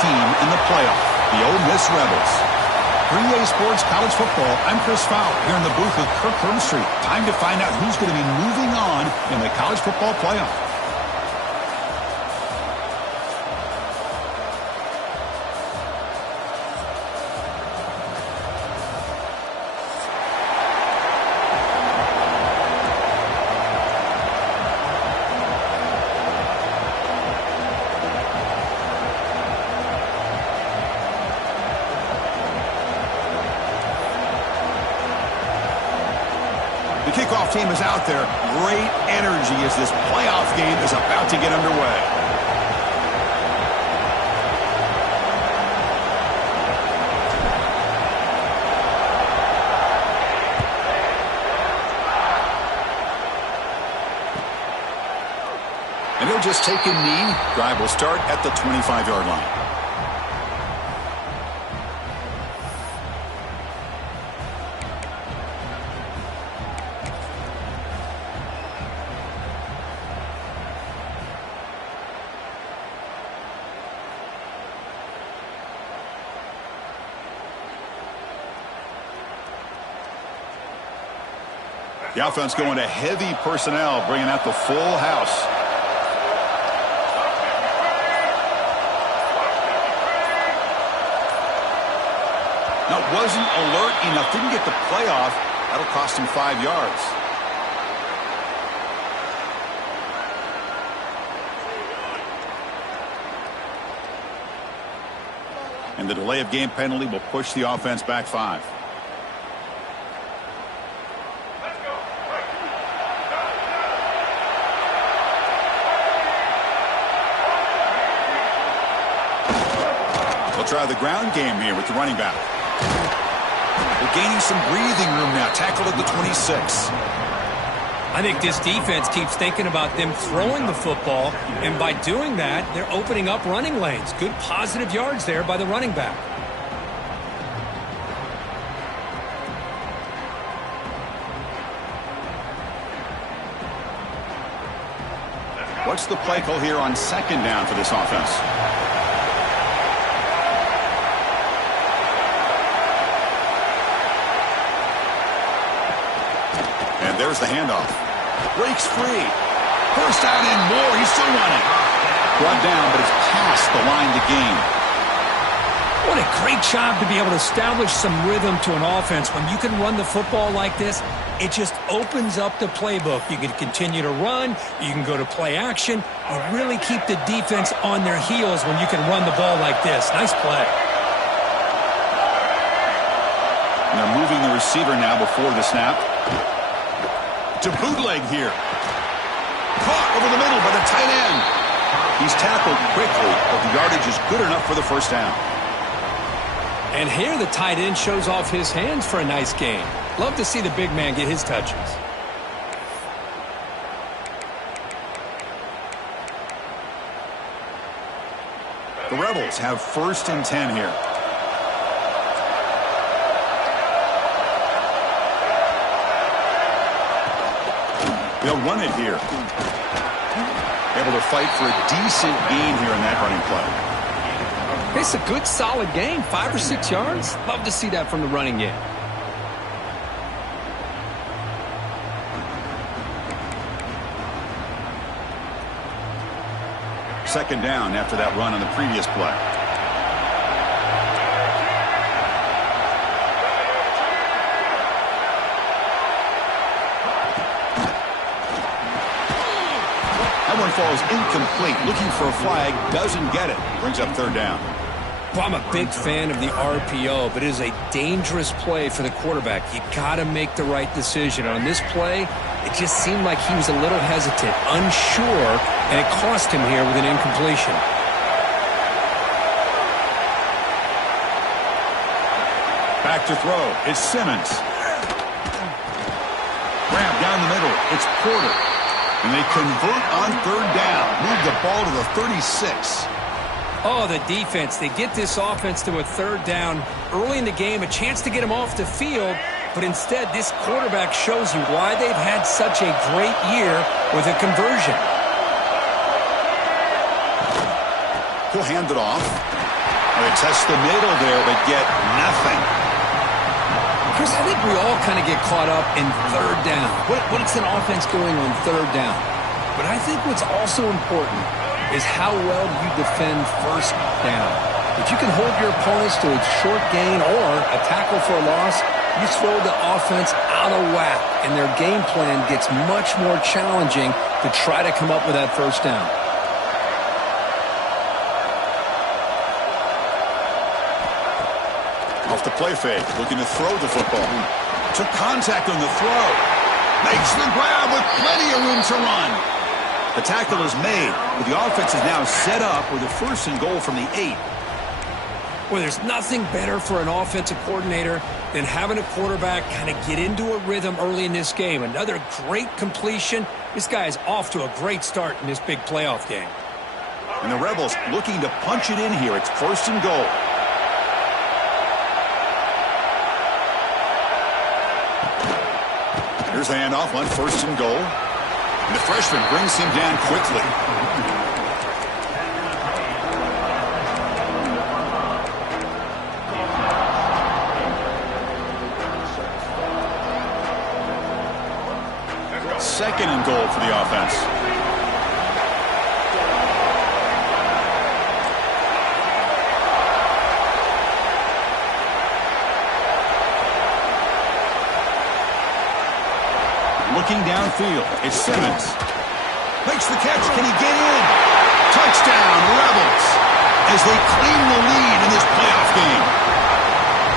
team in the playoff, the Ole Miss Rebels. For EA Sports College Football, I'm Chris Fowler here in the booth with Kirk Hermstreet. Time to find out who's going to be moving on in the college football playoff. The kickoff team is out there. Great energy as this playoff game is about to get underway. And he'll just take a knee. Drive will start at the 25-yard line. The offense going to heavy personnel, bringing out the full house. Now, wasn't alert enough, didn't get the playoff. That'll cost him 5 yards. And the delay of game penalty will push the offense back 5. Try the ground game here with the running back. They're gaining some breathing room now. Tackled at the 26. I think this defense keeps thinking about them throwing the football, and by doing that, they're opening up running lanes. Good positive yards there by the running back. What's the play call here on second down for this offense? And there's the handoff. Breaks free. First down and more. He's still running. Brought down, but it's past the line to gain. What a great job to be able to establish some rhythm to an offense. When you can run the football like this, it just opens up the playbook. You can continue to run. You can go to play action. You really keep the defense on their heels when you can run the ball like this. Nice play. And they're moving the receiver now before the snap. To bootleg here. Caught over the middle by the tight end. He's tackled quickly, but the yardage is good enough for the first down. And here the tight end shows off his hands for a nice gain. Love to see the big man get his touches. The Rebels have 1st and 10 here. They'll run it here. Able to fight for a decent gain here in that running play. It's a good, solid game. 5 or 6 yards. Love to see that from the running game. Second down after that run on the previous play. That one falls incomplete. Looking for a flag. Doesn't get it. Brings up 3rd down. Well, I'm a big fan of the RPO, but it is a dangerous play for the quarterback. You got to make the right decision. On this play, it just seemed like he was a little hesitant, unsure, and it cost him here with an incompletion. Back to throw. It's Simmons. Grab down the middle. It's Porter. And they convert on 3rd down. Move the ball to the 36. Oh, the defense. They get this offense to a 3rd down early in the game, a chance to get him off the field, but instead this quarterback shows you why they've had such a great year with a conversion. He'll hand it off. They test the middle there, but get nothing. Chris, I think we all kind of get caught up in third down. What's an offense doing on third down? But I think what's also important is how well you defend first down. If you can hold your opponents to a short gain or a tackle for a loss, you throw the offense out of whack, and their game plan gets much more challenging to try to come up with that first down. Off the play fake, looking to throw the football. Took contact on the throw. Makes the grab with plenty of room to run. The tackle is made, but the offense is now set up with a 1st and goal from the 8. Well, there's nothing better for an offensive coordinator than having a quarterback kind of get into a rhythm early in this game. Another great completion. This guy is off to a great start in this big playoff game. And the Rebels looking to punch it in here. It's 1st and goal. Here's the handoff on 1st and goal. And the freshman brings him down quickly. Second and goal for the offense. Looking downfield, it's Simmons. Makes the catch. Can he get in? Touchdown, Rebels, as they claim the lead in this playoff game.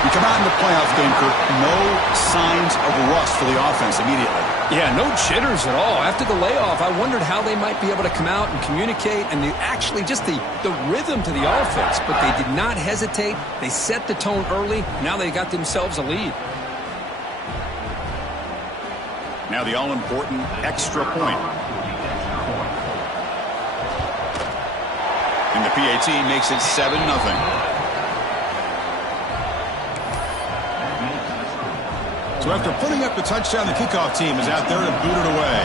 You come out in the playoff game, Kirk, no signs of rust for the offense immediately. Yeah, no jitters at all. After the layoff, I wondered how they might be able to come out and communicate and actually just the rhythm to the offense. But they did not hesitate. They set the tone early. Now they got themselves a lead. Now the all-important extra point. And the PAT makes it 7-0. So after putting up the touchdown, the kickoff team is out there to boot it away.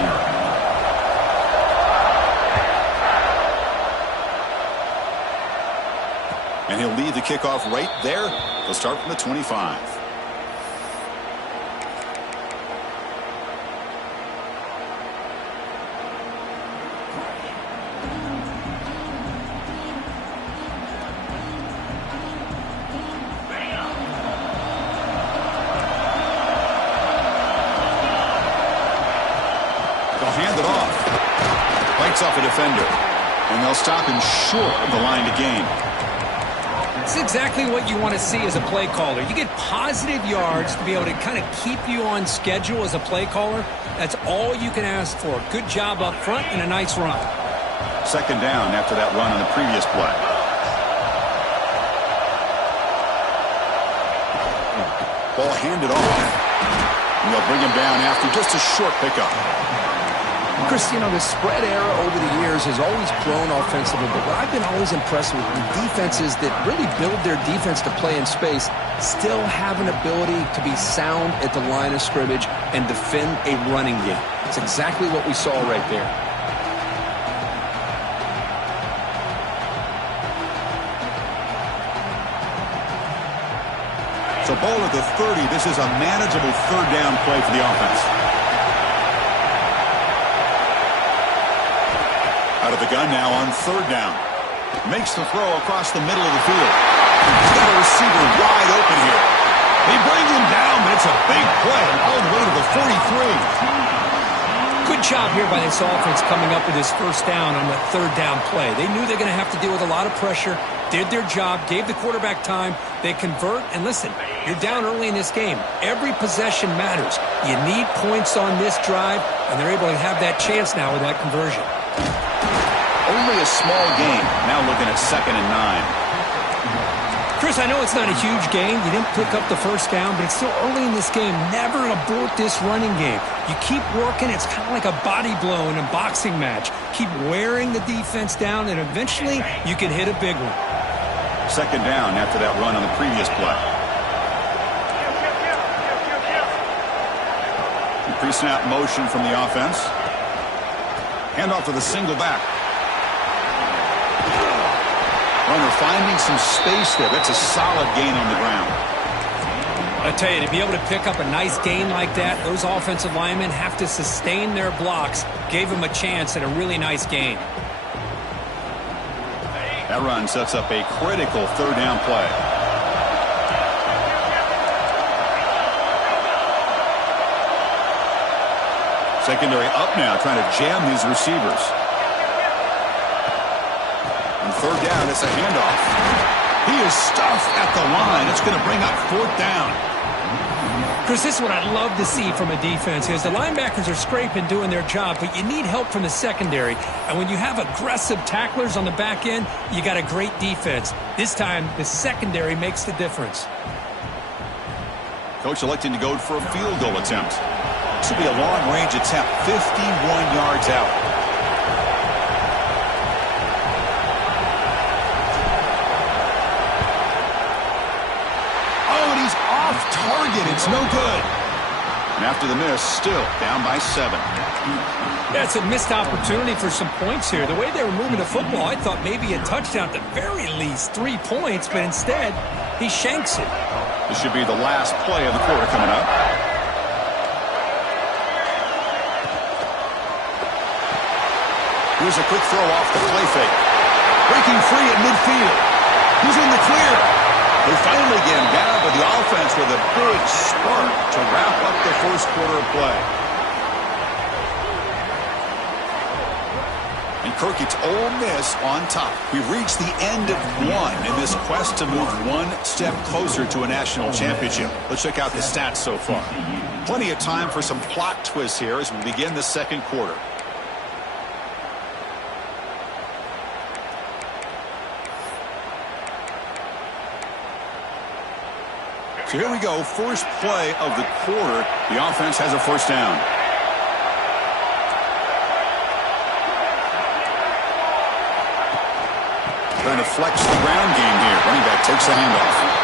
And he'll lead the kickoff right there. He'll start from the 25. Hand it off. Bites off a defender. And they'll stop him short of the line to gain. It's exactly what you want to see as a play caller. You get positive yards to be able to kind of keep you on schedule as a play caller. That's all you can ask for. Good job up front and a nice run. Second down after that run on the previous play. Ball handed off. And they'll bring him down after just a short pickup. Chris, you know, the spread era over the years has always grown offensively, but what I've been always impressed with defenses that really build their defense to play in space still have an ability to be sound at the line of scrimmage and defend a running game. It's exactly what we saw right there. So ball at the 30. This is a manageable third down play for the offense. Out of the gun now on third down. Makes the throw across the middle of the field. He's got a receiver wide open here. They bring him down, but it's a big play all the way to the 43. Good job here by this offense coming up with this first down on the third down play. They knew they're going to have to deal with a lot of pressure, did their job, gave the quarterback time. They convert, and listen, you're down early in this game. Every possession matters. You need points on this drive, and they're able to have that chance now with that conversion. Only a small gain. Now looking at 2nd and 9. Chris, I know it's not a huge gain. You didn't pick up the first down, but it's still early in this game. Never abort this running game. You keep working. It's kind of like a body blow in a boxing match. Keep wearing the defense down, and eventually you can hit a big one. Second down after that run on the previous play. Pre-snap motion from the offense. Handoff to the single back. Runner finding some space there. That's a solid gain on the ground. I tell you, to be able to pick up a nice gain like that, those offensive linemen have to sustain their blocks. Gave them a chance at a really nice gain. That run sets up a critical third down play. Secondary up now, trying to jam these receivers. On third down, it's a handoff. He is stuffed at the line. It's going to bring up fourth down. Chris, this is what I'd love to see from a defense is the linebackers are scraping, doing their job, but you need help from the secondary. And when you have aggressive tacklers on the back end, you got a great defense. This time, the secondary makes the difference. Coach electing to go for a field goal attempt. This will be a long-range attempt, 51 yards out. Target, it's no good. And after the miss, still down by 7. That's a missed opportunity for some points here. The way they were moving the football, I thought maybe a touchdown, at the very least 3 points, but instead, he shanks it. This should be the last play of the quarter coming up. Here's a quick throw off the play fake. Breaking free at midfield. He's in the clear. They finally get him down, but the offense with a big spark to wrap up the first quarter of play. And Kirk, it's Ole Miss on top. We've reached the end of one in this quest to move one step closer to a national championship. Let's check out the stats so far. Plenty of time for some plot twists here as we begin the second quarter. So here we go, first play of the quarter. The offense has a first down. Trying to flex the ground game here. Running back takes the handoff.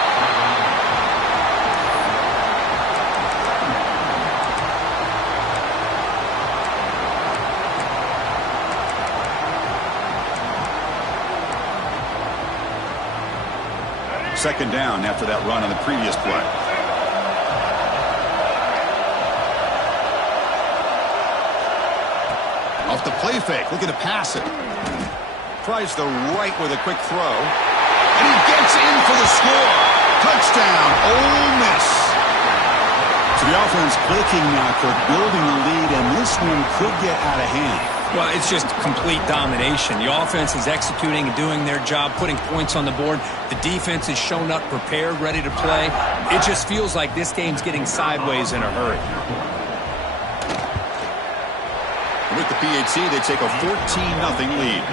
Second down after that run on the previous play. Off the play fake, looking to pass it. Tries the right with a quick throw. And he gets in for the score. Touchdown, Ole Miss. So the offense clicking now, building a lead, and this one could get out of hand. Well, it's just complete domination. The offense is executing and doing their job, putting points on the board. The defense has shown up, prepared, ready to play. It just feels like this game's getting sideways in a hurry. With the PHC, they take a 14-0 lead.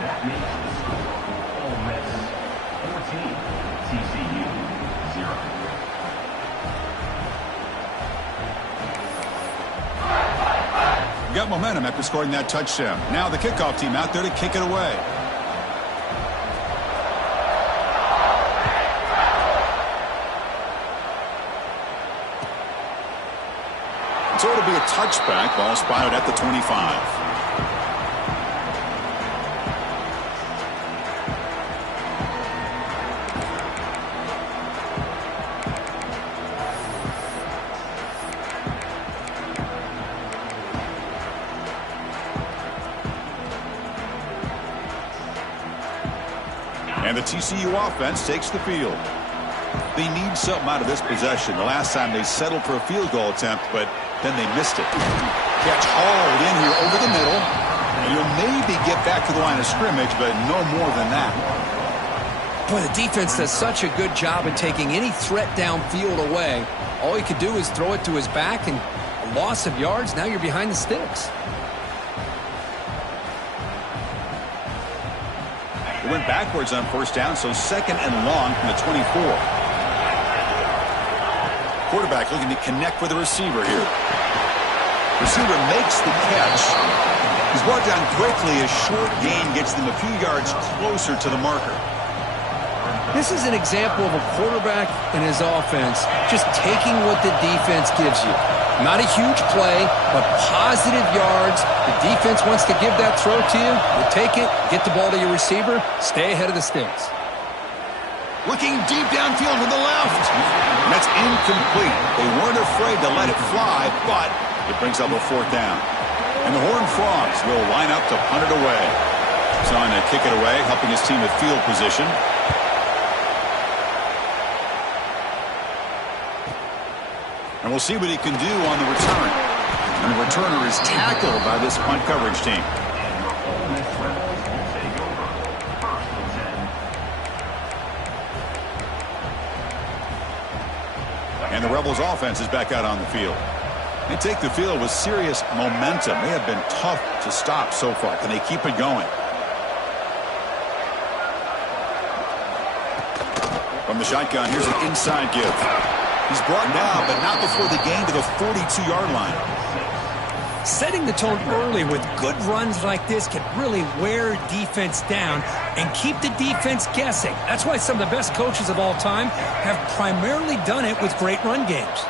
That makes the score Ole Miss 14, TCU 0. Got momentum after scoring that touchdown. Now the kickoff team out there to kick it away. So it'll be a touchback. Ball spotted at the 25. And the TCU offense takes the field. They need something out of this possession. The last time they settled for a field goal attempt, but then they missed it. Catch hauled in here over the middle. And you'll maybe get back to the line of scrimmage, but no more than that. Boy, the defense does such a good job of taking any threat downfield away. All he could do is throw it to his back, and a loss of yards, now you're behind the sticks. They went backwards on first down, so second and long from the 24. Quarterback looking to connect with the receiver here. Receiver makes the catch. He's brought down quickly. A short gain gets them a few yards closer to the marker. This is an example of a quarterback and his offense just taking what the defense gives you. Not a huge play, but positive yards. The defense wants to give that throw to you. You take it, get the ball to your receiver, stay ahead of the sticks. Looking deep downfield to the left. And that's incomplete. They weren't afraid to let it fly, but it brings up a 4th down. And the Horned Frogs will line up to punt it away. He's on to kick it away, helping his team at field position. And we'll see what he can do on the return. And the returner is tackled by this punt coverage team. And the Rebels offense is back out on the field. They take the field with serious momentum. They have been tough to stop so far. Can they keep it going? From the shotgun, here's an inside give. He's brought down, but not before the gain to the 42-yard line. Setting the tone early with good runs like this can really wear defense down and keep the defense guessing. That's why some of the best coaches of all time have primarily done it with great run games.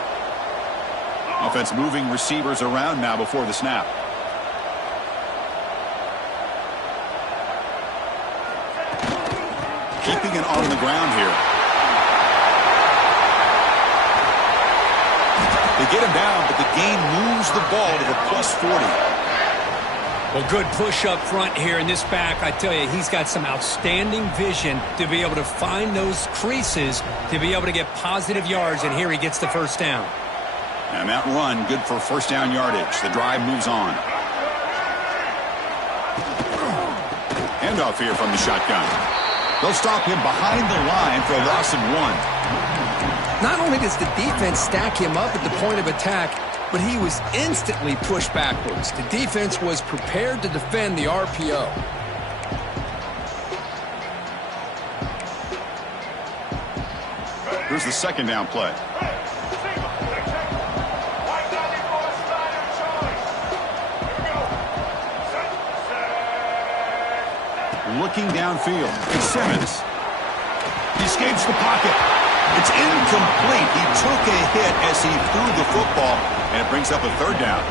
Offense moving receivers around now before the snap. Keeping it on the ground here. They get him down, but the gain moves the ball to the +40. Well, good push up front here in this back. I tell you, he's got some outstanding vision to be able to find those creases, to be able to get positive yards, and here he gets the 1st down. And that run, good for 1st down yardage. The drive moves on. Handoff here from the shotgun. They'll stop him behind the line for a loss of 1. Not only does the defense stack him up at the point of attack, but he was instantly pushed backwards. The defense was prepared to defend the RPO. Here's the 2nd down play. Looking downfield, it's Simmons. He escapes the pocket. It's incomplete. He took a hit as he threw the football, and it brings up a 3rd down.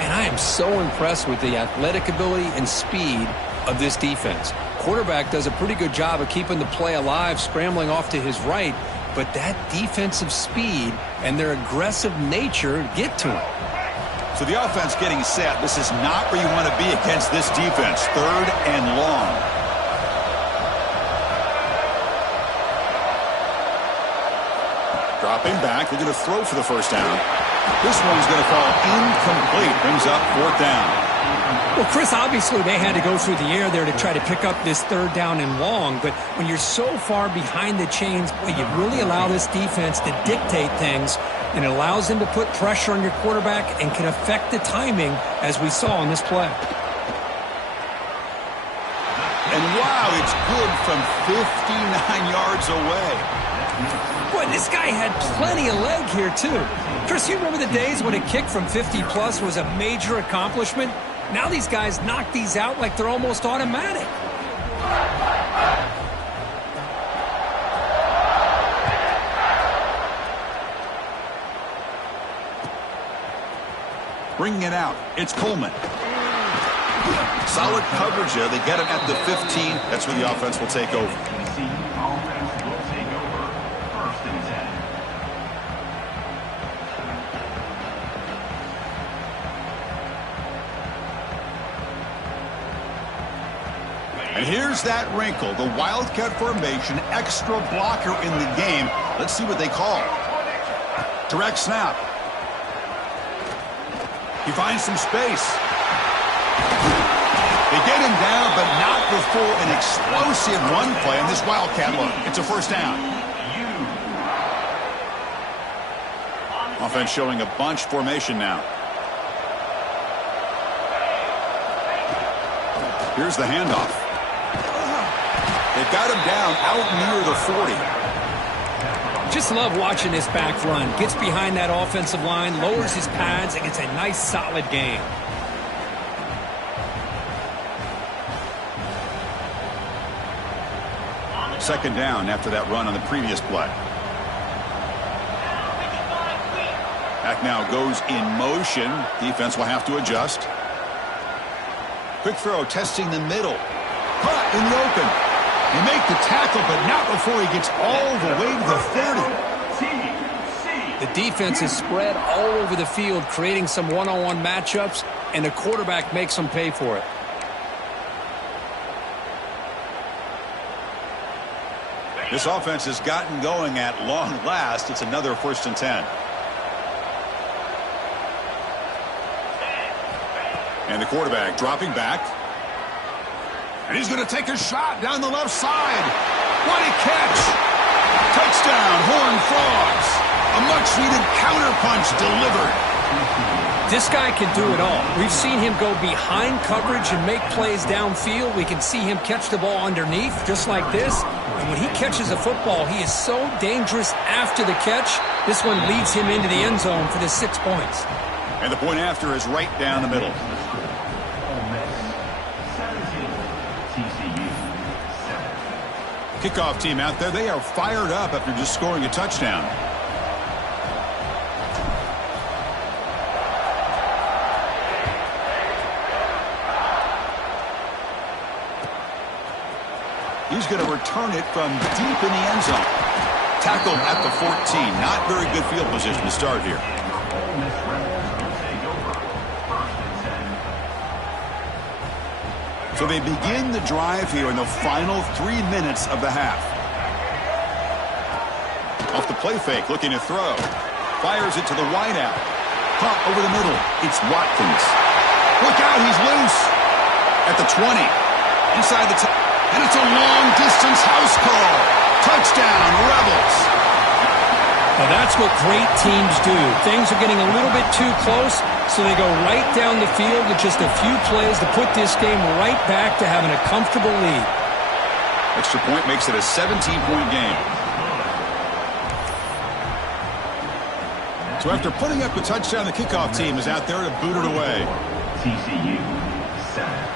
And I am so impressed with the athletic ability and speed of this defense. Quarterback does a pretty good job of keeping the play alive, scrambling off to his right, but that defensive speed and their aggressive nature get to him. So the offense getting set. This is not where you want to be against this defense. 3rd and long. Dropping back, looking to throw for the 1st down. This one's going to fall incomplete. Brings up 4th down. Well, Chris, obviously they had to go through the air there to try to pick up this 3rd down and long, but when you're so far behind the chains, boy, you really allow this defense to dictate things, and it allows them to put pressure on your quarterback and can affect the timing, as we saw on this play. And wow, it's good from 59 yards away. Boy, this guy had plenty of leg here, too. Chris, you remember the days when a kick from 50-plus was a major accomplishment? Now these guys knock these out like they're almost automatic. Bringing it out, it's Coleman. Solid coverage there. They get him at the 15. That's where the offense will take over. And here's that wrinkle, the Wildcat formation, extra blocker in the game. Let's see what they call. Direct snap. He finds some space. They get him down, but not before an explosive run play on this Wildcat look. It's a 1st down. Offense showing a bunch formation now. Here's the handoff. They've got him down out near the 40. Just love watching this back run. Gets behind that offensive line, lowers his pads, and gets a nice solid gain. Second down after that run on the previous play. Back now goes in motion. Defense will have to adjust. Quick throw, testing the middle. Caught in the open. They make the tackle, but not before he gets all the way to the 30. The defense is spread all over the field, creating some one-on-one matchups, and the quarterback makes them pay for it. This offense has gotten going at long last. It's another 1st and 10. And the quarterback dropping back. And he's going to take a shot down the left side. What a catch! Touchdown, Horned Frogs. A much-needed counterpunch delivered. This guy can do it all. We've seen him go behind coverage and make plays downfield. We can see him catch the ball underneath, just like this. And when he catches a football, he is so dangerous after the catch. This one leads him into the end zone for the 6 points. And the point after is right down the middle. Kickoff team out there, they are fired up after just scoring a touchdown. He's going to return it from deep in the end zone. Tackled at the 14. Not very good field position to start here. So they begin the drive here in the final 3 minutes of the half. Off the play fake, looking to throw. Fires it to the wideout. Caught over the middle. It's Watkins. Look out, he's loose. At the 20. Inside the 10. And it's a long-distance house call. Touchdown, Rebels. Well, that's what great teams do. Things are getting a little bit too close, so they go right down the field with just a few plays to put this game right back to having a comfortable lead. Extra point makes it a 17-point game. So after putting up a touchdown, the kickoff team is out there to boot it away. TCU 7.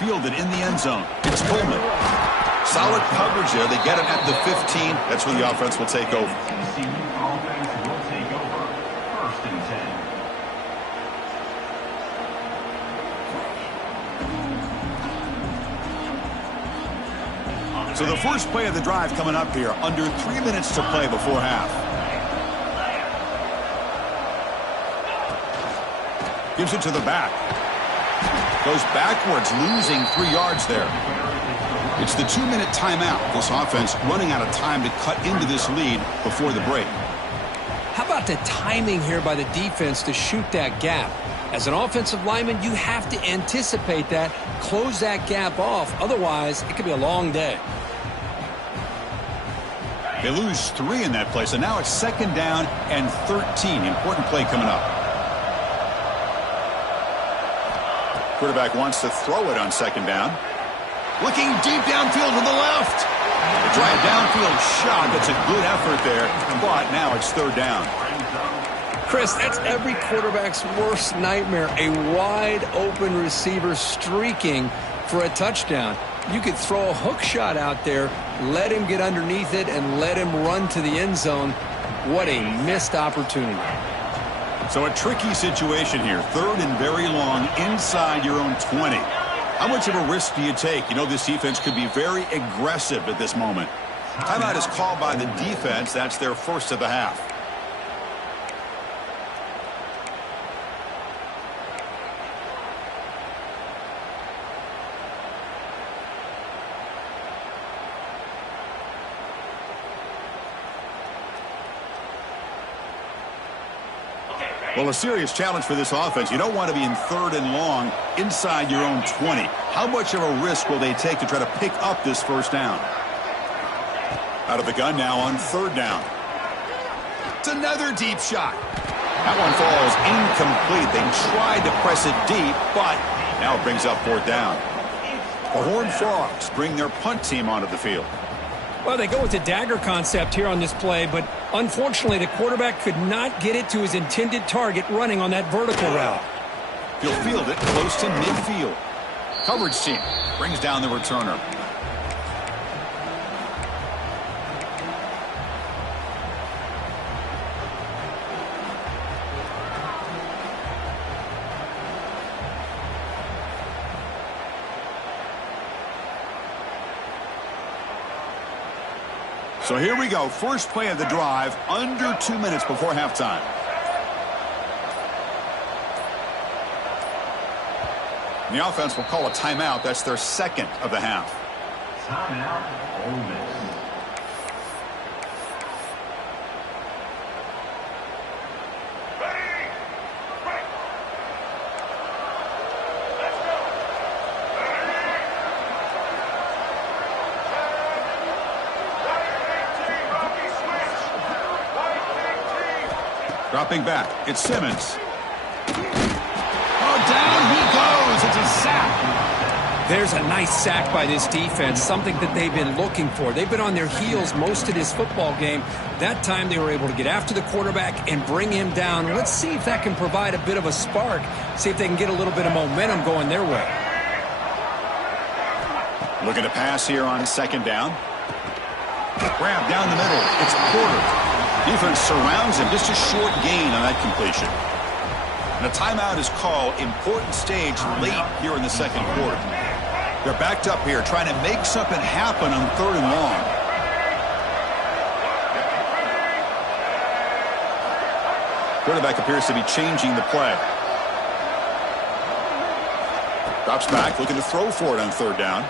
Fielded in the end zone. It's Pullman. Solid coverage there. They get it at the 15. That's where the offense will take over. TCU offense will take over. 1st and 10. So the first play of the drive coming up here. Under 3 minutes to play before half. Gives it to the back. Goes backwards, losing 3 yards there. It's the 2-minute timeout. This offense running out of time to cut into this lead before the break. How about the timing here by the defense to shoot that gap? As an offensive lineman, you have to anticipate that, close that gap off. Otherwise, it could be a long day. They lose 3 in that play, so now it's 2nd down and 13. Important play coming up. Quarterback wants to throw it on 2nd down. Looking deep downfield to the left. A drive downfield shot. That's a good effort there. But now it's 3rd down. Chris, that's every quarterback's worst nightmare. A wide open receiver streaking for a touchdown. You could throw a hook shot out there, let him get underneath it, and let him run to the end zone. What a missed opportunity. So a tricky situation here. 3rd and very long inside your own 20. How much of a risk do you take? You know this defense could be very aggressive at this moment. Timeout is called by the defense. That's their first of the half. Well, a serious challenge for this offense. You don't want to be in 3rd and long inside your own 20. How much of a risk will they take to try to pick up this 1st down? Out of the gun now on 3rd down. It's another deep shot. That one falls incomplete. They tried to press it deep, but now it brings up 4th down. The Horned Frogs bring their punt team onto the field. Well, they go with the dagger concept here on this play, but unfortunately the quarterback could not get it to his intended target running on that vertical route. He'll field it close to midfield. coverage team brings down the returner. So here we go. First play of the drive, under 2 minutes before halftime. And the offense will call a timeout. That's their second of the half. Timeout, Ole Miss. Dropping back, it's Simmons. Oh, down he goes. It's a sack. There's a nice sack by this defense, something that they've been looking for. They've been on their heels most of this football game. That time they were able to get after the quarterback and bring him down. Let's see if that can provide a bit of a spark, see if they can get a little bit of momentum going their way. Looking to pass here on second down. Grab down the middle. It's Porter. Defense surrounds him. Just a short gain on that completion. And a timeout is called. Important stage late here in the second quarter. They're backed up here trying to make something happen on 3rd and long. Quarterback appears to be changing the play. Drops back, looking to throw for it on 3rd down.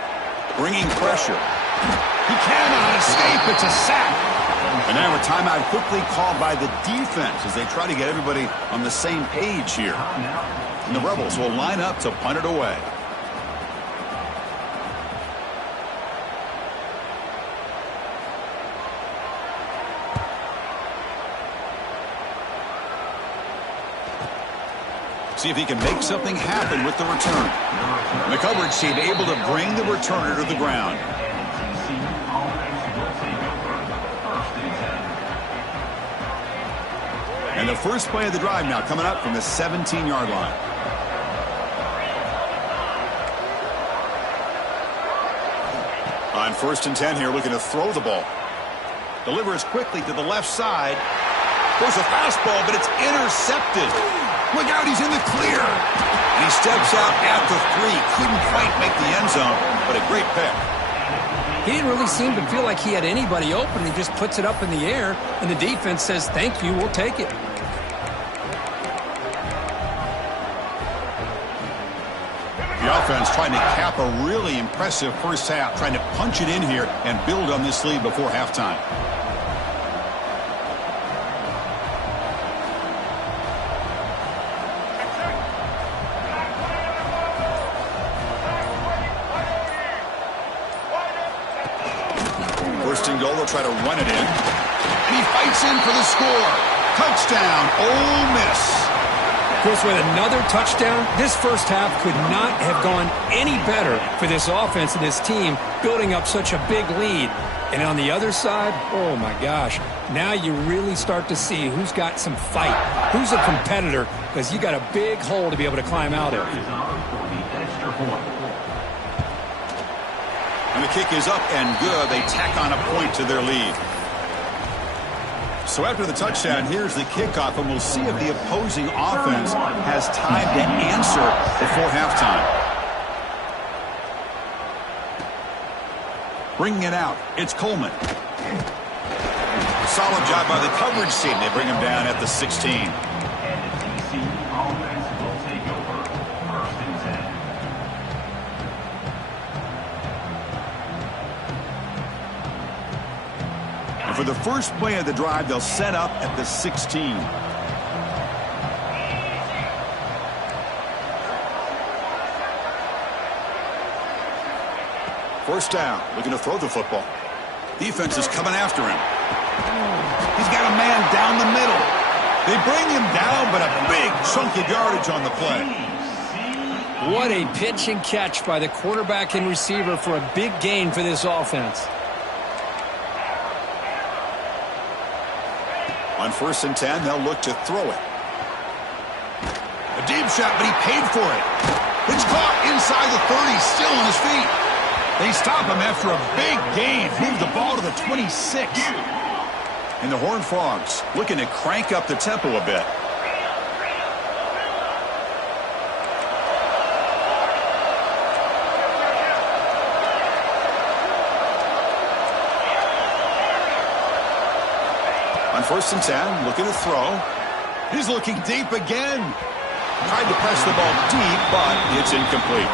Bringing pressure. He cannot escape. It's a sack. And now a timeout quickly called by the defense as they try to get everybody on the same page here. And the Rebels will line up to punt it away. See if he can make something happen with the return. And the coverage team able to bring the returner to the ground. And the first play of the drive now coming up from the 17-yard line. On 1st and 10 here, looking to throw the ball. Delivers quickly to the left side. Goes a fastball, but it's intercepted. Look out, he's in the clear. And he steps out at the 3. Couldn't quite make the end zone, but a great pick. He didn't really seem to feel like he had anybody open. He just puts it up in the air, and the defense says, thank you, we'll take it. The offense trying to cap a really impressive first half, trying to punch it in here and build on this lead before halftime. First and goal, they'll try to run it in. And he fights in for the score. Touchdown, Ole Miss. Of course, with another touchdown, this first half could not have gone any better for this offense and this team, building up such a big lead. And on the other side, oh my gosh, now you really start to see who's got some fight, who's a competitor, because you got a big hole to be able to climb out of. And the kick is up and good. They tack on a point to their lead. So after the touchdown, here's the kickoff, and we'll see if the opposing offense has time to answer before halftime. Bringing it out, it's Coleman. Solid job by the coverage team. They bring him down at the 16. For the first play of the drive, they'll set up at the 16. First down, looking to throw the football. Defense is coming after him. He's got a man down the middle. They bring him down, but a big chunk of yardage on the play. What a pitch and catch by the quarterback and receiver for a big gain for this offense. On 1st and 10, they'll look to throw it. A deep shot, but he paid for it. It's caught inside the 30, still on his feet. They stop him after a big gain. Move the ball to the 26. And the Horned Frogs looking to crank up the tempo a bit. On 1st and 10, looking to throw. He's looking deep again. Tried to press the ball deep, but it's incomplete.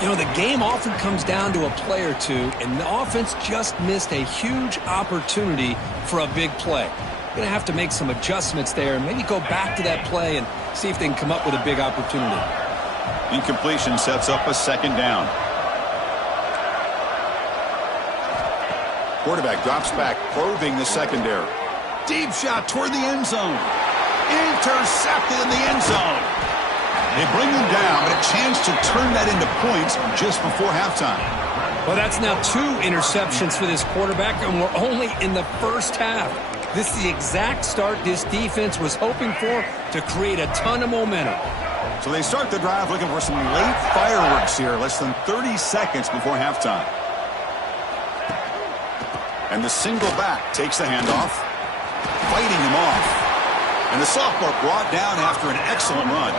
You know, the game often comes down to a play or two, and the offense just missed a huge opportunity for a big play. Going to have to make some adjustments there and maybe go back to that play and see if they can come up with a big opportunity. Incompletion sets up a 2nd down. Quarterback drops back, probing the secondary. Deep shot toward the end zone. Intercepted in the end zone. They bring him down, but a chance to turn that into points just before halftime. Well, that's now 2 interceptions for this quarterback, and we're only in the first half. This is the exact start this defense was hoping for to create a ton of momentum. So they start the drive looking for some late fireworks here, less than 30 seconds before halftime. And the single back takes the handoff, fighting him off. And the sophomore brought down after an excellent run.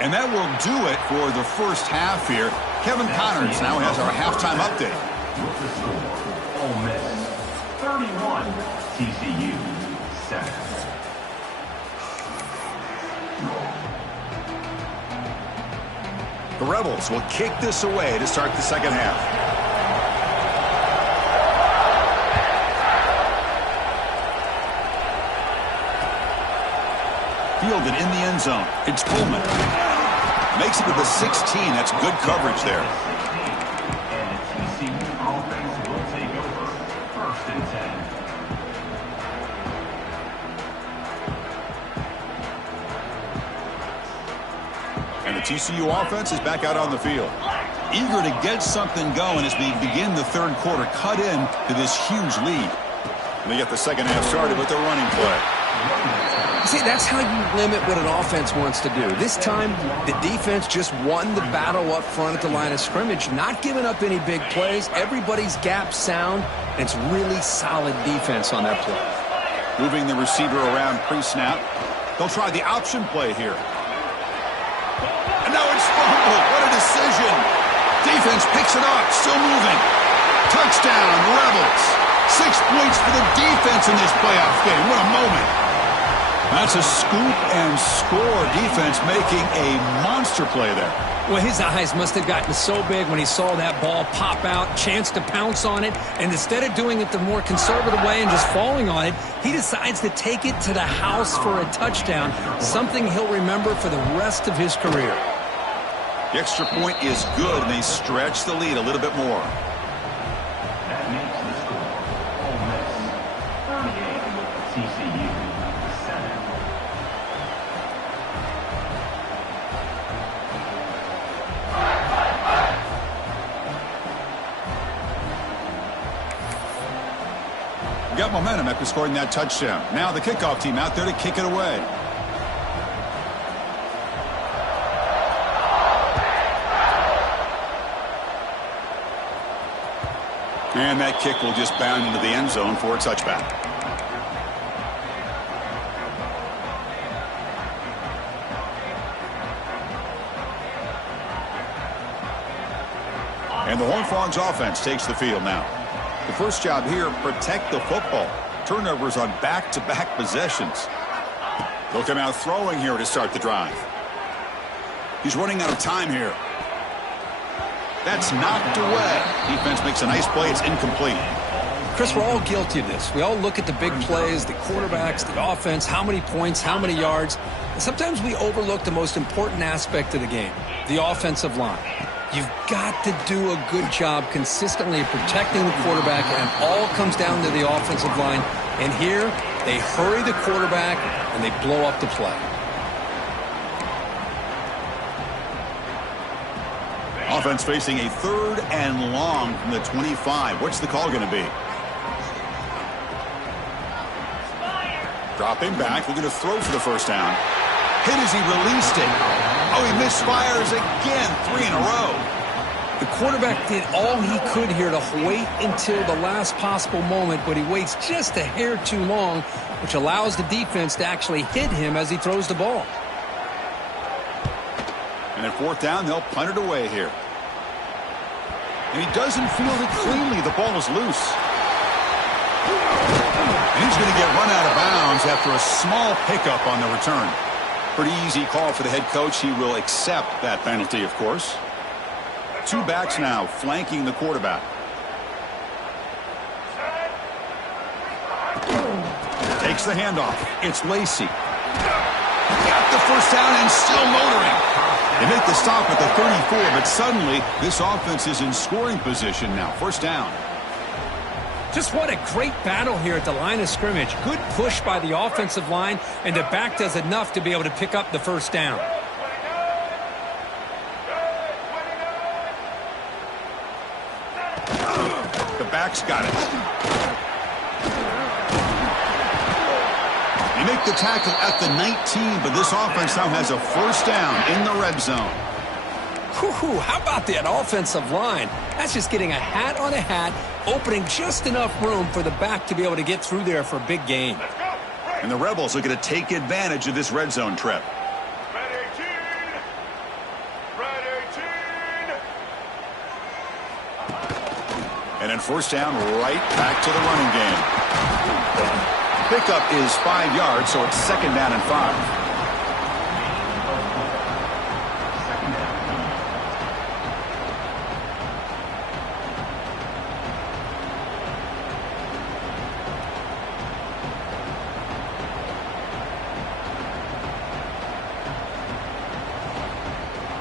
And that will do it for the first half here. Kevin Connors now has our halftime update. With the score, Ole Miss 31, TCU 7. The Rebels will kick this away to start the second half. Fielded in the end zone. It's Pullman. Makes it to the 16. That's good coverage there. And the TCU offense will take over 1st and 10. And the TCU offense is back out on the field. Eager to get something going as we begin the 3rd quarter. Cut in to this huge lead. And they get the second half started with the running play. See, that's how you limit what an offense wants to do. This time, the defense just won the battle up front at the line of scrimmage, not giving up any big plays. Everybody's gap sound, and it's really solid defense on that play. Moving the receiver around pre-snap. They'll try the option play here. And now it's fumbled. What a decision. Defense picks it up, still moving. Touchdown, Rebels. 6 points for the defense in this playoff game. What a moment. That's a scoop and score. Defense making a monster play there. Well, his eyes must have gotten so big when he saw that ball pop out, chance to pounce on it, and instead of doing it the more conservative way and just falling on it, he decides to take it to the house for a touchdown, something he'll remember for the rest of his career. The extra point is good, and they stretch the lead a little bit more. That makes the score Ole Miss 38, TCU 7. Got momentum after scoring that touchdown. Now the kickoff team out there to kick it away. And that kick will just bound into the end zone for a touchback. And the Horned Frogs offense takes the field now. The first job here, protect the football. Turnovers on back-to-back possessions. They'll come out throwing here to start the drive. He's running out of time here. That's knocked away. Defense makes a nice play. It's incomplete. Chris, we're all guilty of this. We all look at the big plays, the quarterbacks, the offense, how many points, how many yards. And sometimes we overlook the most important aspect of the game, the offensive line. You've got to do a good job consistently protecting the quarterback, and it all comes down to the offensive line. And here, they hurry the quarterback, and they blow up the play. Offense facing a 3rd and long from the 25. What's the call going to be? Dropping back, looking to throw for the first down. Hit as he released it. Oh, he misfires again, 3 in a row. The quarterback did all he could here to wait until the last possible moment, but he waits just a hair too long, which allows the defense to actually hit him as he throws the ball. And at 4th down, they'll punt it away here. And he doesn't field it cleanly. The ball is loose. And he's going to get run out of bounds after a small pickup on the return. Pretty easy call for the head coach. He will accept that penalty, of course. 2 backs now flanking the quarterback. Takes the handoff. It's Lacey. Got the first down and still motoring. They make the stop at the 34, but suddenly this offense is in scoring position now. First down. Just what a great battle here at the line of scrimmage. Good push by the offensive line, and the back does enough to be able to pick up the first down. The back's got it. They make the tackle at the 19, but this offense now has a first down in the red zone. Whew, how about that offensive line? That's just getting a hat on a hat, opening just enough room for the back to be able to get through there for a big gain. And the Rebels are going to take advantage of this red zone trip. Red 18. Red 18. And then first down, right back to the running game. Pickup is 5 yards, so it's 2nd down and 5.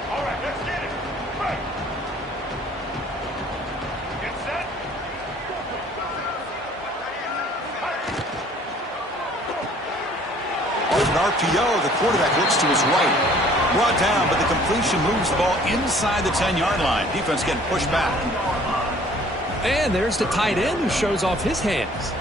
All right, let's get it. Right. Get set. With an RPO, the quarterback looks to his right. Brought down, but the completion moves the ball inside the 10-yard line. Defense getting pushed back. And there's the tight end who shows off his hands.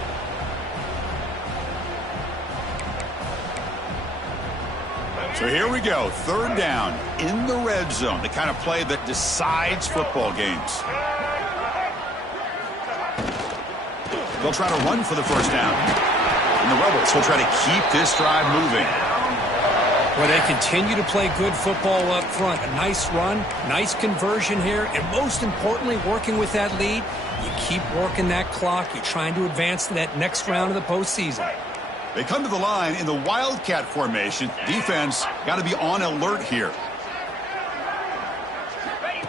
So here we go. 3rd down in the red zone. The kind of play that decides football games. They'll try to run for the first down. And the Rebels will try to keep this drive moving. Where they continue to play good football up front. A nice run, nice conversion here, and most importantly, working with that lead, you keep working that clock. You're trying to advance to that next round of the postseason. They come to the line in the Wildcat formation. Defense got to be on alert here.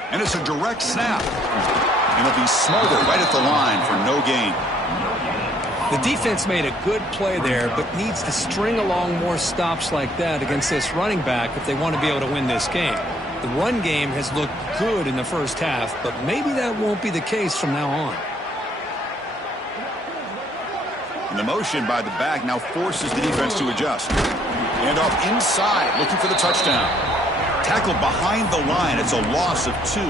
And it's a direct snap. And it'll be smothered right at the line for no gain. The defense made a good play there, but needs to string along more stops like that against this running back if they want to be able to win this game. The run game has looked good in the first half, but maybe that won't be the case from now on. And the motion by the back now forces the defense to adjust. And off inside, looking for the touchdown. Tackled behind the line. It's a loss of 2.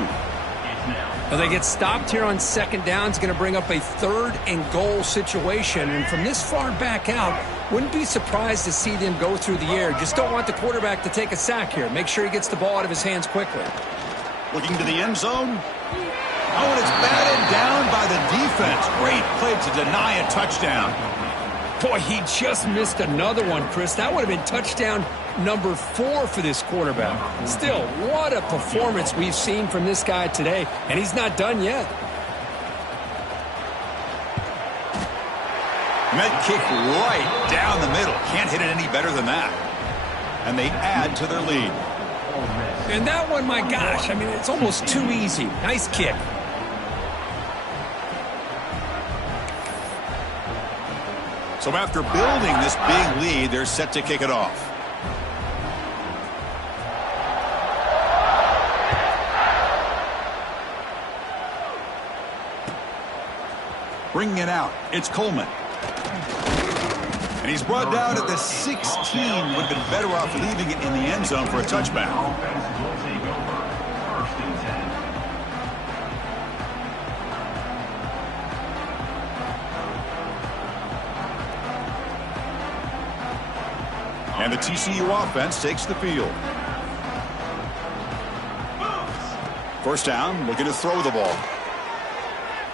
Well, they get stopped here on 2nd down. It's going to bring up a 3rd and goal situation. And from this far back out, wouldn't be surprised to see them go through the air. Just don't want the quarterback to take a sack here. Make sure he gets the ball out of his hands quickly. Looking to the end zone. Oh, and it's batted down by the defense. Great play to deny a touchdown. Boy, he just missed another one, Chris. That would have been touchdown number 4 for this quarterback. Still, what a performance we've seen from this guy today, and he's not done yet. And that kick right down the middle. Can't hit it any better than that. And they add to their lead. And that one, my gosh, I mean, it's almost too easy. Nice kick. So after building this big lead, they're set to kick it off. Bringing it out, it's Coleman. And he's brought down at the 16. Would have been better off leaving it in the end zone for a touchback. Offense will take over. 1st and 10. And the TCU offense takes the field. First down, looking to throw the ball.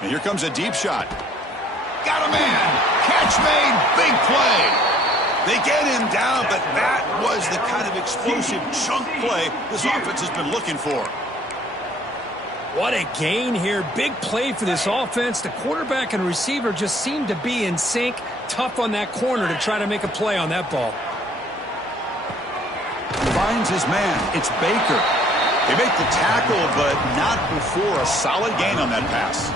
And here comes a deep shot. Got a man. Catch made. Big play. They get him down, but that was the kind of explosive chunk play this offense has been looking for. What a gain here. Big play for this offense. The quarterback and receiver just seem to be in sync. Tough on that corner to try to make a play on that ball. Finds his man. It's Baker. They make the tackle, but not before a solid gain on that pass.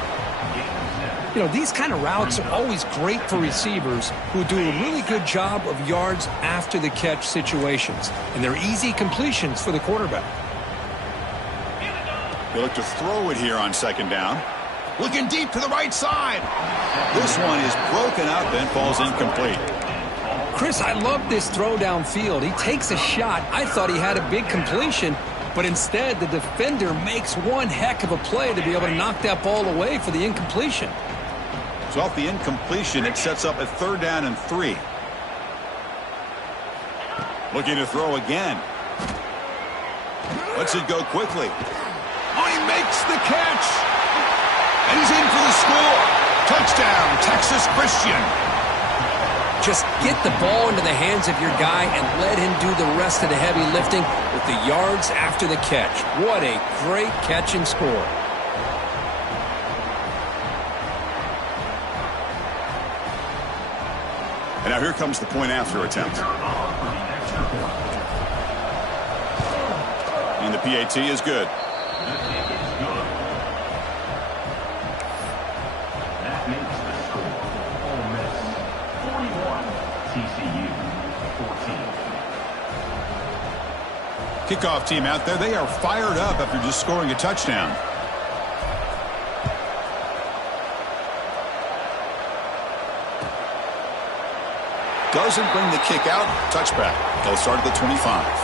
You know, these kind of routes are always great for receivers who do a really good job of yards after the catch situations. And they're easy completions for the quarterback. They look to throw it here on second down. Looking deep to the right side. This one is broken up and falls incomplete. Chris, I love this throw downfield. He takes a shot. I thought he had a big completion, but instead the defender makes one heck of a play to be able to knock that ball away for the incompletion. So off the incompletion, it sets up a 3rd down and 3. Looking to throw again. Lets it go quickly. Oh, he makes the catch. And he's in for the score. Touchdown, Texas Christian. Just get the ball into the hands of your guy and let him do the rest of the heavy lifting with the yards after the catch. What a great catch and score. And now here comes the point after attempt. And the PAT is good. That makes the score. Ole Miss 41, TCU 14. Kickoff team out there, they are fired up after just scoring a touchdown. Doesn't bring the kick out. Touchback. They'll start at the 25.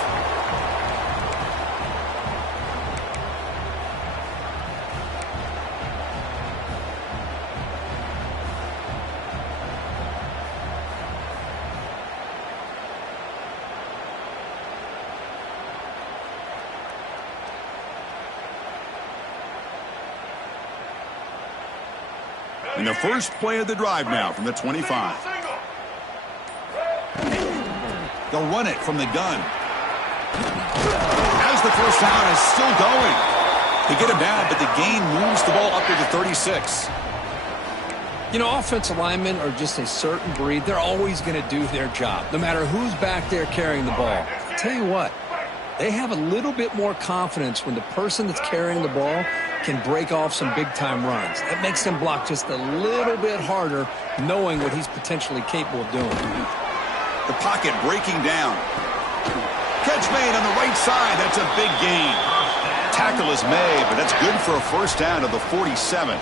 And the first play of the drive now from the 25. They'll run it from the gun. As the first down is still going. They get him down, but the gain moves the ball up to the 36. You know, offensive linemen are just a certain breed. They're always going to do their job, no matter who's back there carrying the ball. I'll tell you what, they have a little bit more confidence when the person that's carrying the ball can break off some big-time runs. That makes them block just a little bit harder, knowing what he's potentially capable of doing. The pocket breaking down. Catch made on the right side. That's a big gain. Tackle is made, but that's good for a first down to the 47.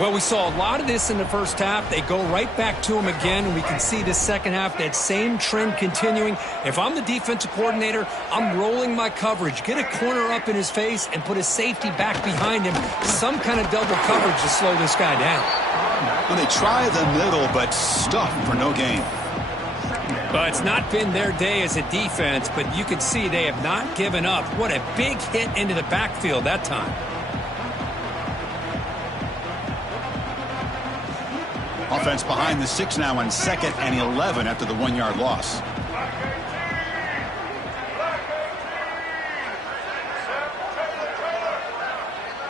Well, we saw a lot of this in the first half. They go right back to him again, and we can see the second half, that same trend continuing. If I'm the defensive coordinator, I'm rolling my coverage. Get a corner up in his face and put a safety back behind him. Some kind of double coverage to slow this guy down. Well, they try the middle, but stuff for no gain. Well, it's not been their day as a defense, but you can see they have not given up. What a big hit into the backfield that time. Offense behind the 6 now on 2nd and 11 after the 1-yard loss.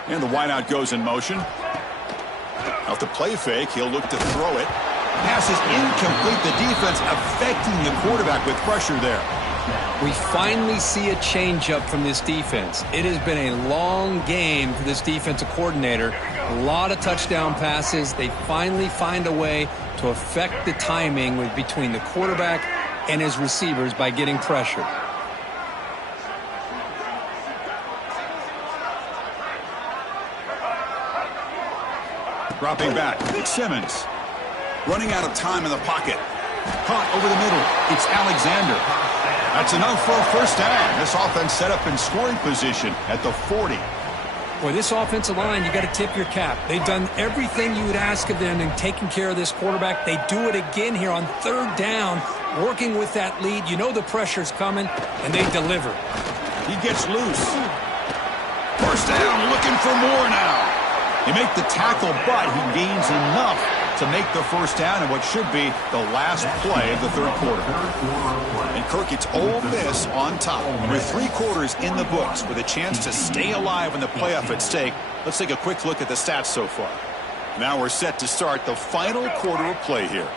And the wideout goes in motion. Off the play fake, he'll look to throw it. Pass is incomplete. The defense affecting the quarterback with pressure there. We finally see a changeup from this defense. It has been a long game for this defensive coordinator. A lot of touchdown passes. They finally find a way to affect the timing between the quarterback and his receivers by getting pressure. Dropping back, it's Simmons. Running out of time in the pocket. Caught over the middle. It's Alexander. That's enough for a first down. This offense set up in scoring position at the 40. Boy, this offensive line, you got to tip your cap. They've done everything you would ask of them in taking care of this quarterback. They do it again here on 3rd down. working with that lead. You know the pressure's coming, and they deliver. He gets loose. First down, looking for more now. They make the tackle, but he gains enough to make the first down in what should be the last play of the third quarter. And Kirk, it's Ole Miss on top. With 3 quarters in the books with a chance to stay alive in the playoff at stake. Let's take a quick look at the stats so far. Now we're set to start the final quarter of play here.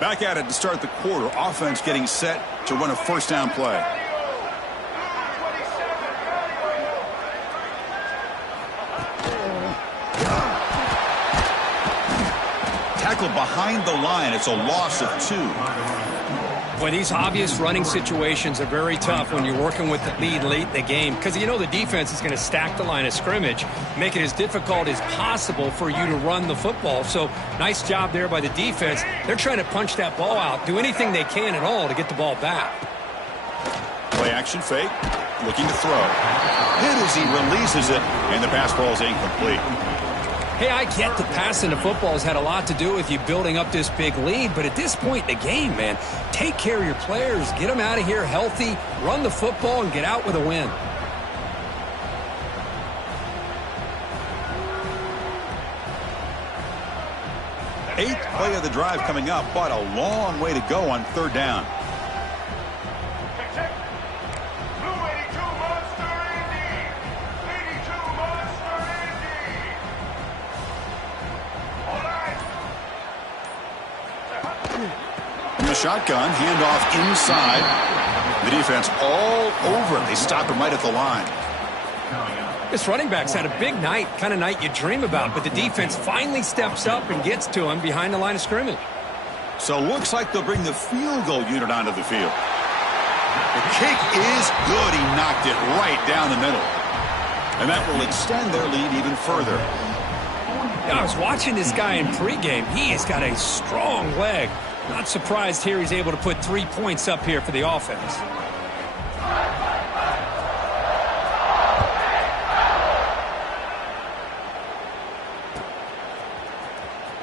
Back at it to start the quarter. Offense getting set to run a first down play. Tackled behind the line. It's a loss of 2. Boy, these obvious running situations are very tough when you're working with the lead late in the game because you know the defense is going to stack the line of scrimmage, make it as difficult as possible for you to run the football. So nice job there by the defense. They're trying to punch that ball out, do anything they can at all to get the ball back. Play action fake, looking to throw. Hit as he releases it, and the pass ball is incomplete. Hey, I get that passing the football has had a lot to do with you building up this big lead, but at this point in the game, man, take care of your players, get them out of here healthy, run the football, and get out with a win. Eighth play of the drive coming up, but a long way to go on third down. Shotgun, handoff inside. The defense all over it. They stop him right at the line. This running back's had a big night, kind of night you dream about, but the defense finally steps up and gets to him behind the line of scrimmage. So looks like they'll bring the field goal unit onto the field. The kick is good. He knocked it right down the middle. And that will extend their lead even further. I was watching this guy in pregame. He has got a strong leg. Not surprised here he's able to put 3 points up here for the offense.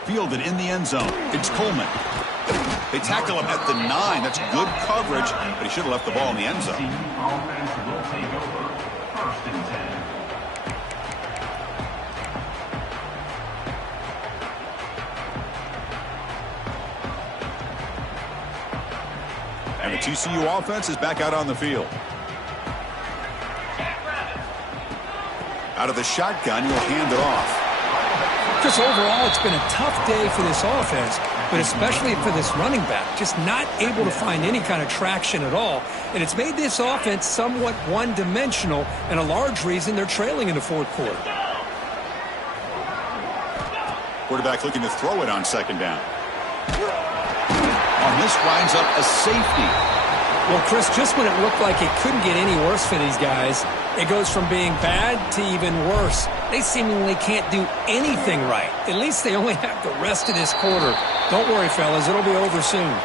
Fielded in the end zone. It's Coleman. They tackle him at the 9. That's good coverage, but he should have left the ball in the end zone. Offense will take over. First and 10. And the TCU offense is back out on the field. Out of the shotgun, he'll hand it off. Just overall, it's been a tough day for this offense, but especially for this running back. Just not able to find any kind of traction at all. And it's made this offense somewhat one-dimensional, and a large reason they're trailing in the fourth quarter. Quarterback looking to throw it on second down. On this winds up a safety. Well, Chris, just when it looked like it couldn't get any worse for these guys, it goes from being bad to even worse. They seemingly can't do anything right. At least they only have the rest of this quarter. Don't worry, fellas. It'll be over soon.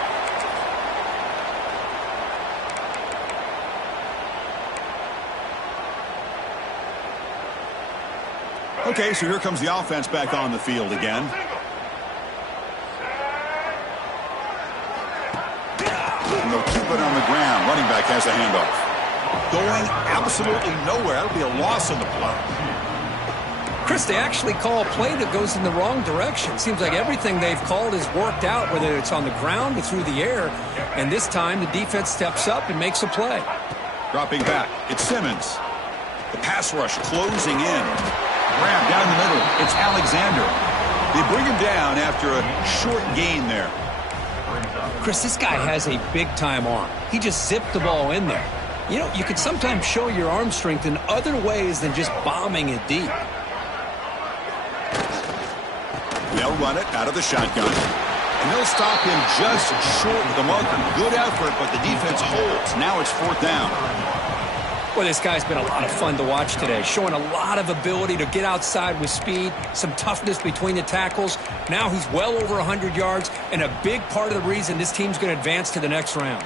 Okay, so here comes the offense back on the field again. And they'll keep it on the ground. Running back has the handoff. Going absolutely nowhere. That'll be a loss on the play. Chris, they actually call a play that goes in the wrong direction. Seems like everything they've called has worked out, whether it's on the ground or through the air. And this time, the defense steps up and makes a play. Dropping back, it's Simmons. The pass rush closing in. Grab down the middle. It's Alexander. They bring him down after a short gain there. Chris, this guy has a big-time arm. He just zipped the ball in there. You know, you can sometimes show your arm strength in other ways than just bombing it deep. They'll run it out of the shotgun. And they'll stop him just short of the marker. Good effort, but the defense holds. Now it's fourth down. Well, this guy's been a lot of fun to watch today, showing a lot of ability to get outside with speed, some toughness between the tackles. Now he's well over 100 yards, and a big part of the reason this team's going to advance to the next round.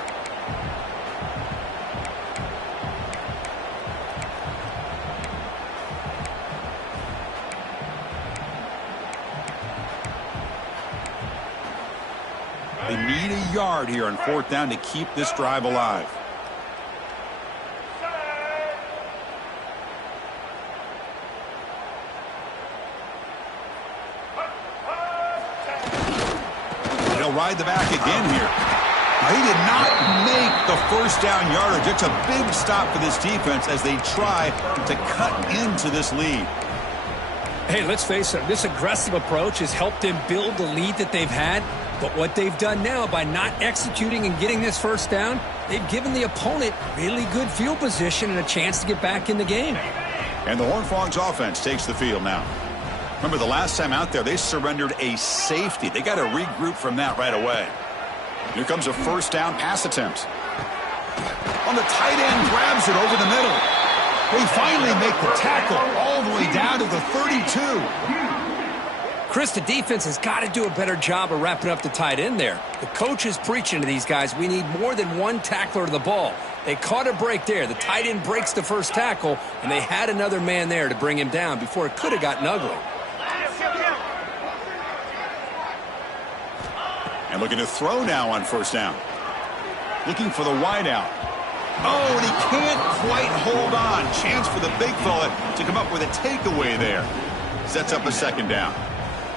They need a yard here on 4th down to keep this drive alive. They'll ride the back again here. Now, he did not make the 1st down yardage. It's a big stop for this defense as they try to cut into this lead. Hey, let's face it, this aggressive approach has helped them build the lead that they've had. But what they've done now by not executing and getting this 1st down, they've given the opponent really good field position and a chance to get back in the game. And the Horned Frogs offense takes the field now. Remember, the last time out there, they surrendered a safety. They got to regroup from that right away. Here comes a 1st down pass attempt. On the tight end, grabs it over the middle. They finally make the tackle all the way down to the 32. Chris, the defense has got to do a better job of wrapping up the tight end there. The coach is preaching to these guys, we need more than one tackler to the ball. They caught a break there. The tight end breaks the 1st tackle, and they had another man there to bring him down before it could have gotten ugly. And looking to throw now on 1st down. Looking for the wideout. Oh, and he can't quite hold on. Chance for the big fella to come up with a takeaway there. Sets up a 2nd down.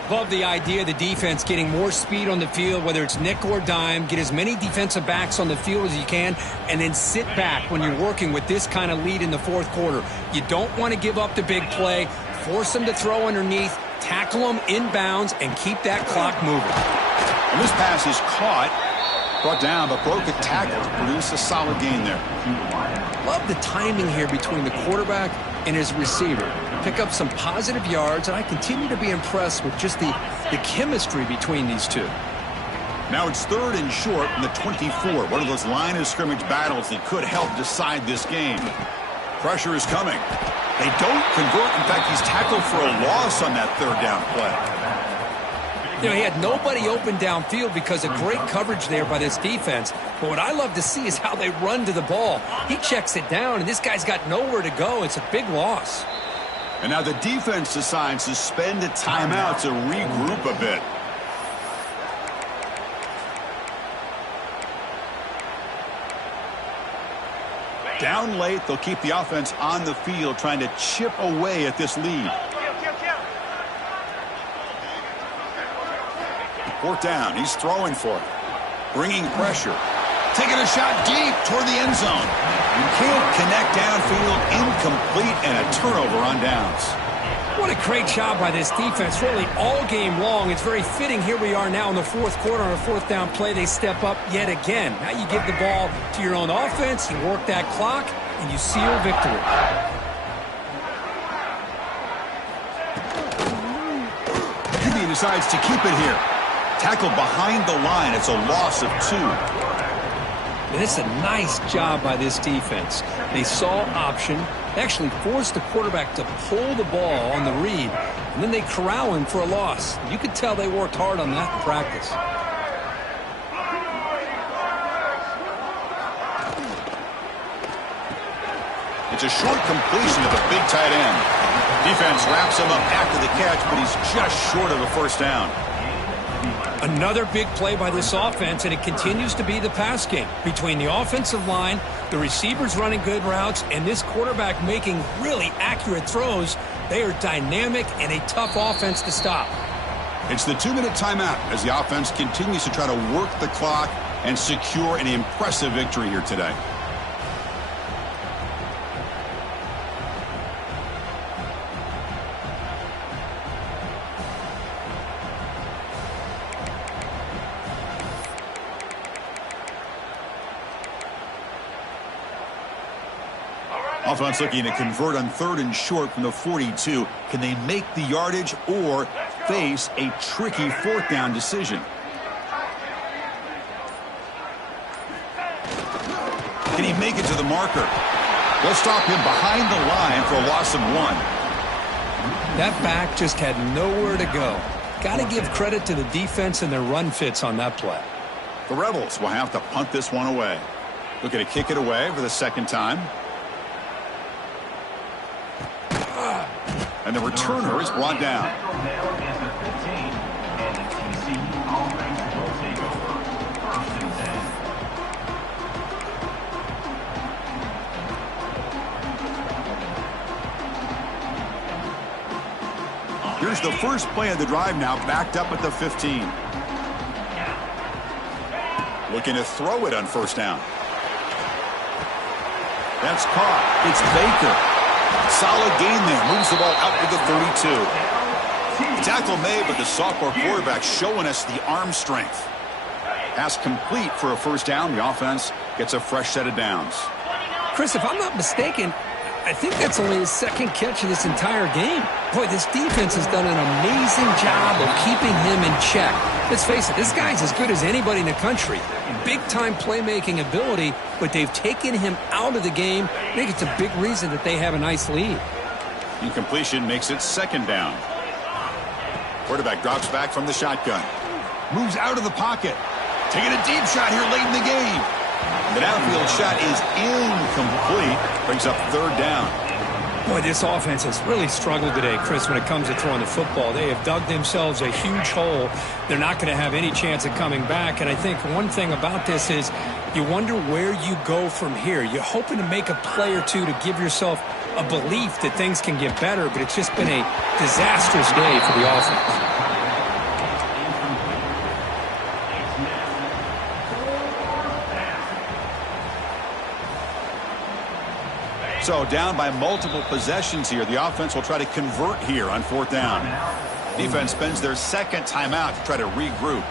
Love the idea of the defense getting more speed on the field, whether it's nickel or dime. Get as many defensive backs on the field as you can, and then sit back when you're working with this kind of lead in the 4th quarter. You don't want to give up the big play. Force them to throw underneath, tackle them inbounds, and keep that clock moving. And this pass is caught, brought down, but broke a tackle to produce a solid gain there. Love the timing here between the quarterback and his receiver. Pick up some positive yards, and I continue to be impressed with just the chemistry between these two. Now it's 3rd and short from the 24. One of those line of scrimmage battles that could help decide this game. Pressure is coming. They don't convert. In fact, he's tackled for a loss on that 3rd down play. You know, he had nobody open downfield because of great coverage there by this defense. But what I love to see is how they run to the ball. He checks it down, and this guy's got nowhere to go. It's a big loss. And now the defense decides to spend a timeout to regroup a bit. Down late, they'll keep the offense on the field trying to chip away at this lead. 4th down, he's throwing for it. Bringing pressure. Taking a shot deep toward the end zone. You can't connect downfield, incomplete, and a turnover on downs. What a great job by this defense, really all game long. It's very fitting. Here we are now in the 4th quarter on a 4th down play. They step up yet again. Now you give the ball to your own offense, you work that clock, and you seal victory. He decides to keep it here. Tackled behind the line. It's a loss of 2. And it's a nice job by this defense. They saw option. They actually forced the quarterback to pull the ball on the read, and then they corral him for a loss. You could tell they worked hard on that in practice. It's a short completion to the big tight end. Defense wraps him up after the catch, but he's just short of a 1st down. Another big play by this offense, and it continues to be the pass game. Between the offensive line, the receivers running good routes, and this quarterback making really accurate throws, they are dynamic and a tough offense to stop. It's the 2-minute timeout as the offense continues to try to work the clock and secure an impressive victory here today. Offense looking to convert on 3rd and short from the 42. Can they make the yardage or face a tricky 4th down decision? Can he make it to the marker? They'll stop him behind the line for a loss of 1. That back just had nowhere to go. Got to give credit to the defense and their run fits on that play. The Rebels will have to punt this one away. Looking to kick it away for the 2nd time. And the returner is brought down. Here's the first play of the drive now, backed up at the 15. Looking to throw it on first down. That's caught. It's Baker. Solid gain there. Moves the ball out to the 32. The tackle made, but the sophomore quarterback showing us the arm strength. Pass complete for a first down. The offense gets a fresh set of downs. Chris, if I'm not mistaken, I think that's only his second catch of this entire game. Boy, this defense has done an amazing job of keeping him in check. Let's face it, this guy's as good as anybody in the country. Big-time playmaking ability, but they've taken him out of the game. I think it's a big reason that they have a nice lead. Incompletion makes it second down. Quarterback drops back from the shotgun. Moves out of the pocket. Taking a deep shot here late in the game. The downfield shot is incomplete. Brings up third down. Boy, this offense has really struggled today, Chris, when it comes to throwing the football. They have dug themselves a huge hole. They're not going to have any chance of coming back. And I think one thing about this is you wonder where you go from here. You're hoping to make a play or two to give yourself a belief that things can get better, but it's just been a disastrous day for the offense. So down by multiple possessions here. The offense will try to convert here on fourth down. Defense spends their second timeout to try to regroup.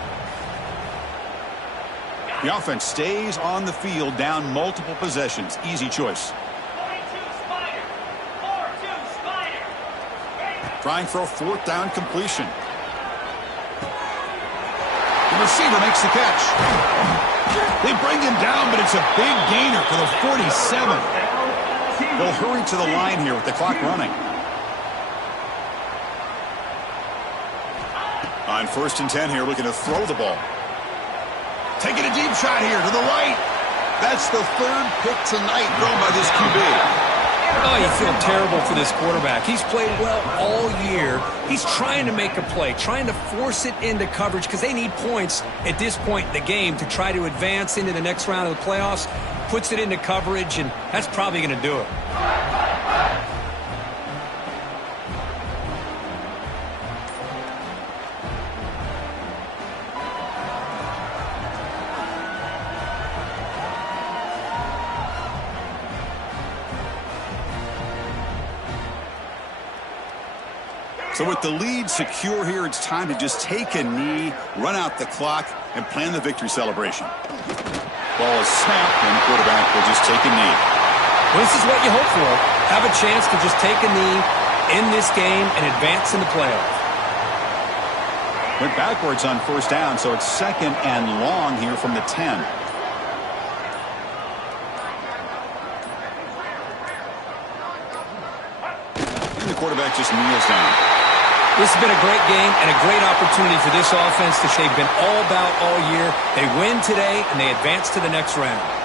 The offense stays on the field down multiple possessions. Easy choice. Trying for a fourth down completion. The receiver makes the catch. They bring him down, but it's a big gainer for the 47. They'll hurry to the line here with the clock running. On first and 10 here, looking to throw the ball. Taking a deep shot here to the right. That's the third pick tonight thrown by this QB. Oh, you feel terrible for this quarterback. He's played well all year. He's trying to make a play, trying to force it into coverage because they need points at this point in the game to try to advance into the next round of the playoffs. Puts it into coverage, and that's probably going to do it. So with the lead secure here, it's time to just take a knee, run out the clock, and plan the victory celebration. Ball is snapped, and the quarterback will just take a knee. Well, this is what you hope for. Have a chance to just take a knee in this game and advance in the playoffs. Went backwards on first down, so it's second and long here from the 10. And the quarterback just kneels down. This has been a great game and a great opportunity for this offense that they've been all about all year. They win today, and they advance to the next round.